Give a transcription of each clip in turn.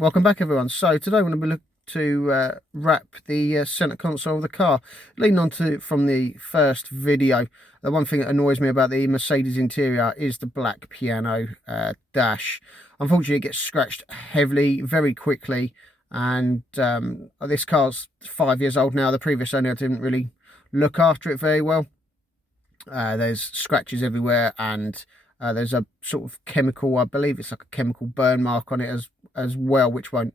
Welcome back, everyone. So today we're going to be looking to wrap the centre console of the car. Leading on to from the first video, the one thing that annoys me about the Mercedes interior is the black piano dash. Unfortunately, it gets scratched heavily very quickly, and this car's 5 years old now. The previous owner didn't really look after it very well. There's scratches everywhere, and there's a sort of chemical, I believe it's like a chemical burn mark on it as well, which won't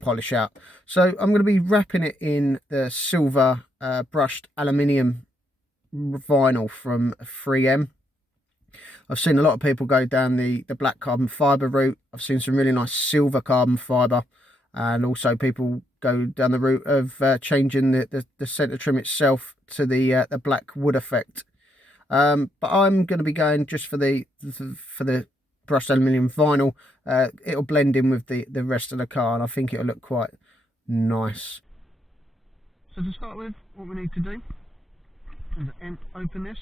polish out. So I'm going to be wrapping it in the silver brushed aluminium vinyl from 3M. I've seen a lot of people go down the black carbon fibre route. I've seen some really nice silver carbon fibre, and also people go down the route of changing the centre trim itself to the black wood effect. But I'm going to be going just for the brushed aluminium vinyl. It'll blend in with the rest of the car, and I think it'll look quite nice. So to start with, what we need to do is open this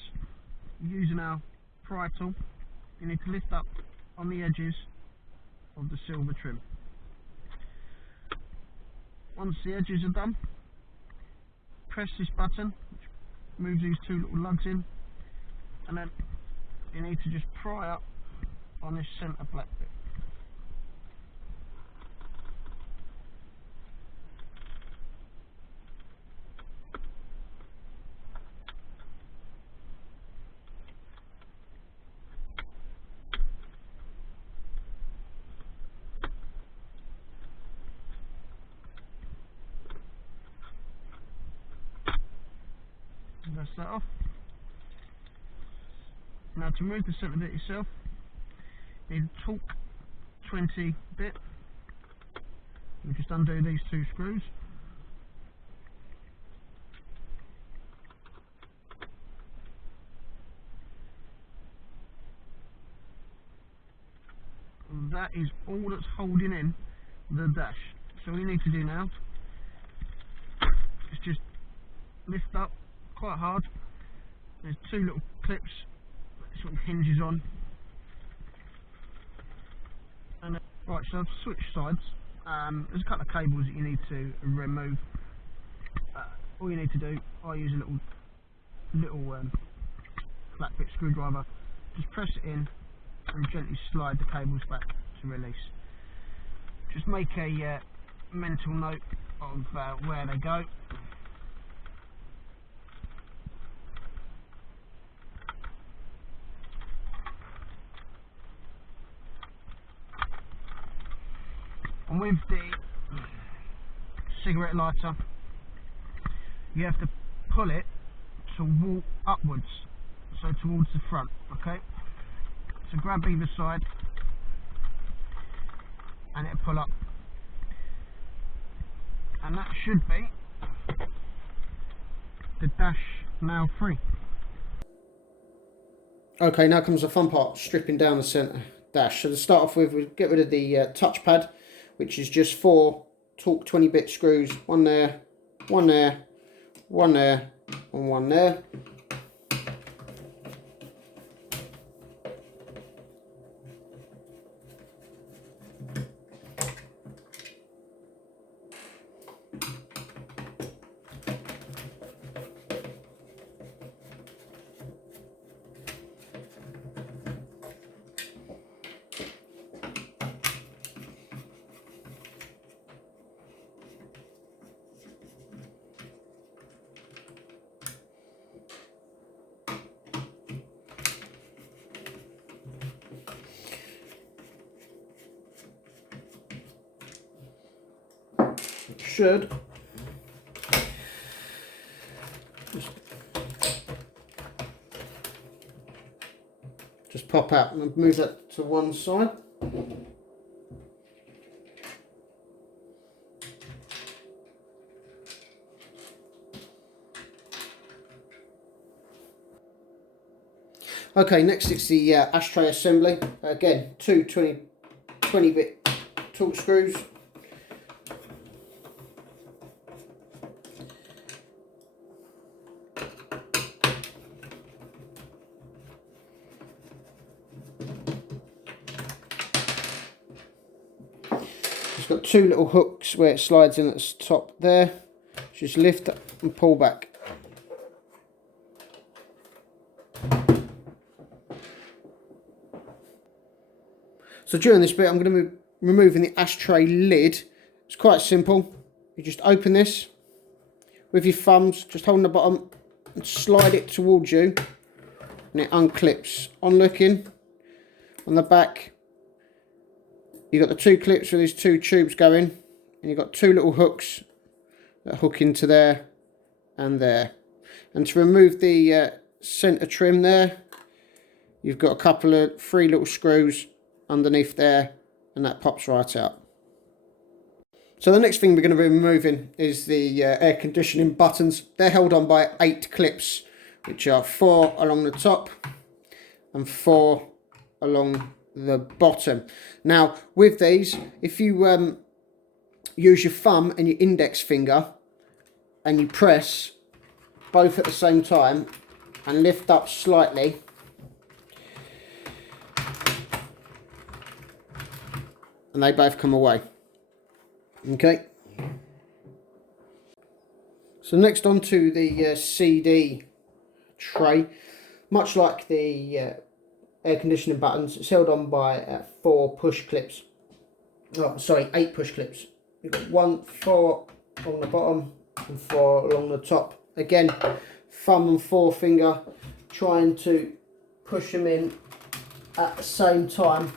using our pry tool. You need to lift up on the edges of the silver trim. Once the edges are done, press this button, which moves these two little lugs in, and then you need to just pry up on this centre black bit. That's that off. Now to remove the centre bit yourself, you need a torque 20 bit. You just undo these two screws. And that is all that's holding in the dash. So all you need to do now is just lift up quite hard. There's two little clips that this one hinges on. And right, so I've switched sides. There's a couple of cables that you need to remove. All you need to do, I use a little flat bit screwdriver. Just press it in and gently slide the cables back to release. Just make a mental note of where they go. And with the cigarette lighter, you have to pull it to walk upwards, so towards the front, okay? So grab either side and it'll pull up. And that should be the dash now free. Okay, now comes the fun part, stripping down the centre dash. So to start off with, we'll get rid of the touchpad, which is just 4 torque 20 bit screws, one there, one there, one there, and one there. Should just pop out, and move that to one side. Okay, next it's the ashtray assembly. Again, two 20 bit torque screws. Just got two little hooks where it slides in at the top there. Just lift up and pull back. So during this bit I'm going to be removing the ashtray lid. It's quite simple. You just open this with your thumbs, just holding the bottom and slide it towards you, and it unclips. On looking on the back, you've got the two clips with these two tubes going, and you've got two little hooks that hook into there and there. And to remove the centre trim there, you've got three little screws underneath there, and that pops right out. So the next thing we're going to be removing is the air conditioning buttons. They're held on by 8 clips, which are 4 along the top and 4 along the bottom. Now with these, if you use your thumb and your index finger and you press both at the same time and lift up slightly, and they both come away. Okay. So next on to the CD tray. Much like the air conditioning buttons, it's held on by 4 push clips. Oh, sorry, 8 push clips. You've got 4 along the bottom and 4 along the top. Again, thumb and forefinger trying to push them in at the same time.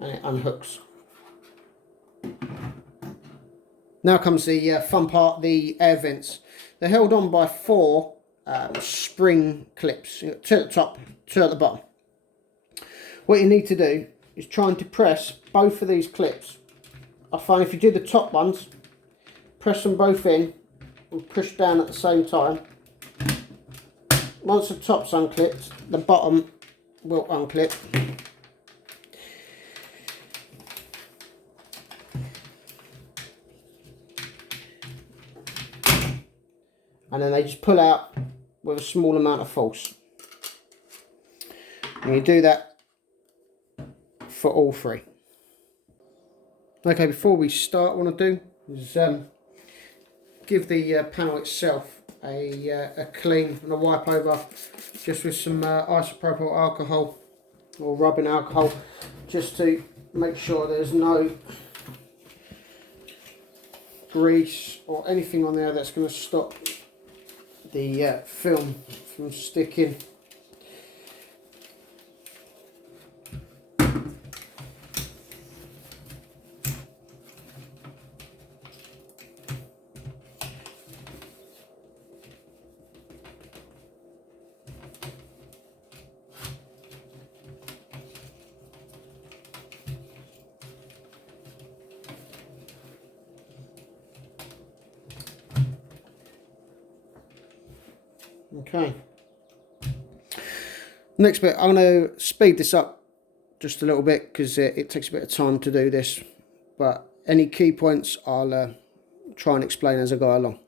And it unhooks. Now comes the fun part, the air vents. They're held on by 4 spring clips, 2 at the top, 2 at the bottom. What you need to do is trying to press both of these clips. I find if you do the top ones, press them both in and push down at the same time. Once the top's unclipped, the bottom will unclip. And then they just pull out with a small amount of force. And you do that for all 3. Okay, before we start, what I want to do is give the panel itself a clean and a wipe over, just with some isopropyl alcohol or rubbing alcohol, just to make sure there's no grease or anything on there that's going to stop the film from sticking. Okay. Next bit, I'm going to speed this up just a little bit because it takes a bit of time to do this, but any key points I'll try and explain as I go along.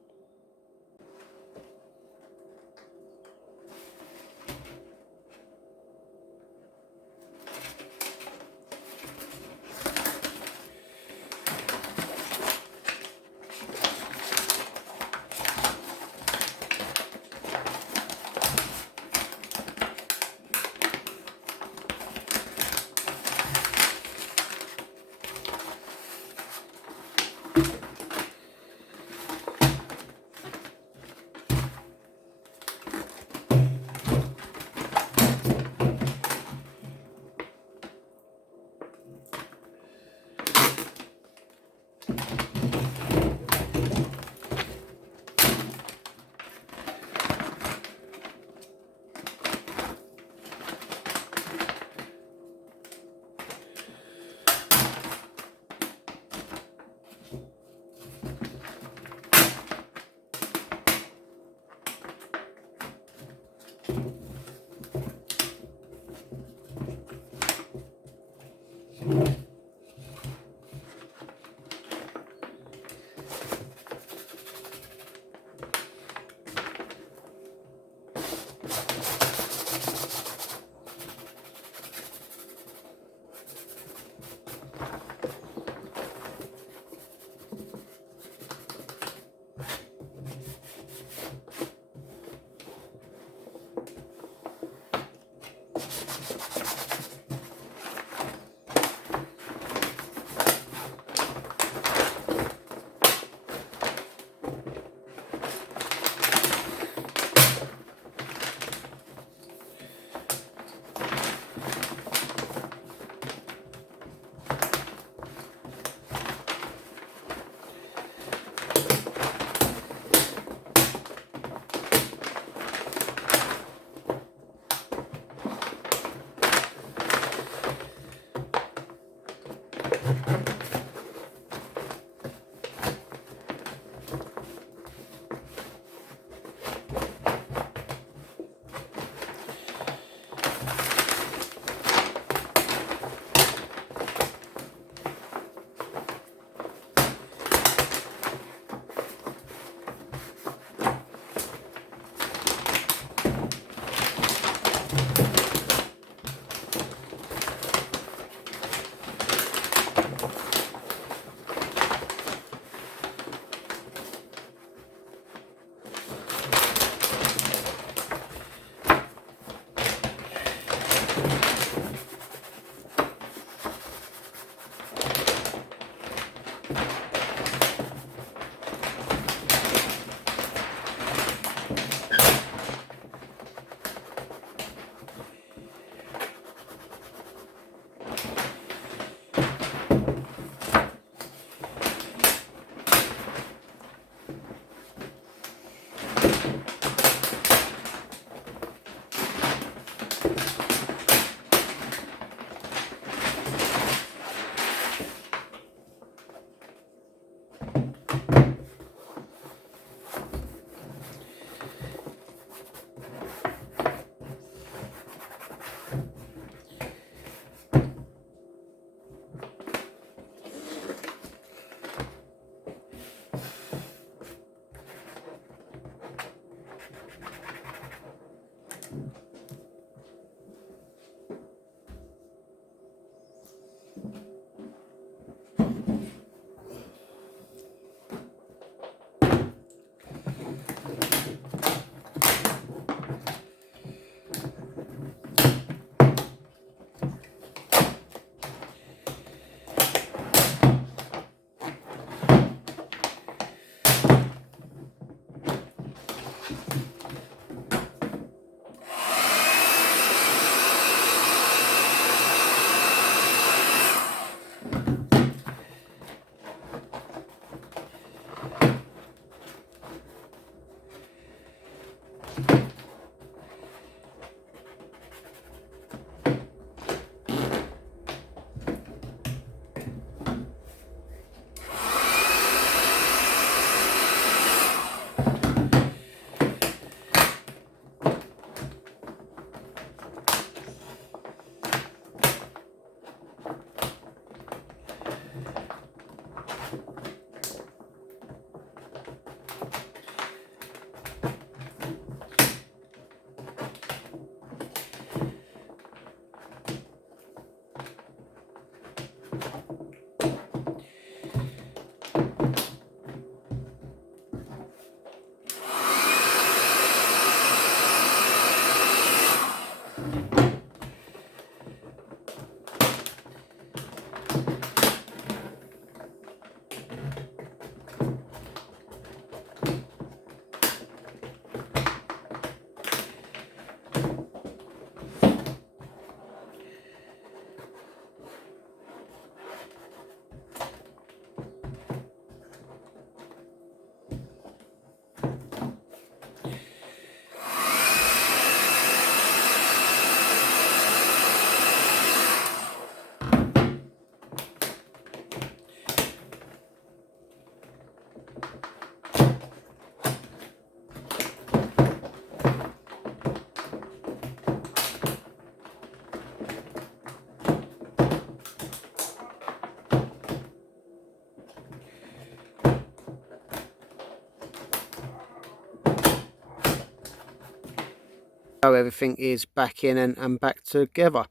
everything is back in and back together.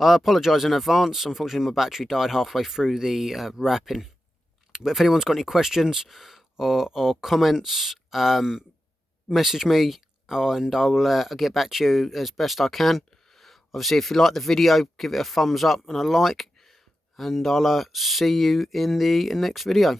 I apologise in advance. Unfortunately, my battery died halfway through the wrapping. But if anyone's got any questions or comments, message me and I'll get back to you as best I can. Obviously, if you like the video, give it a thumbs up and a like, and I'll see you in the next video.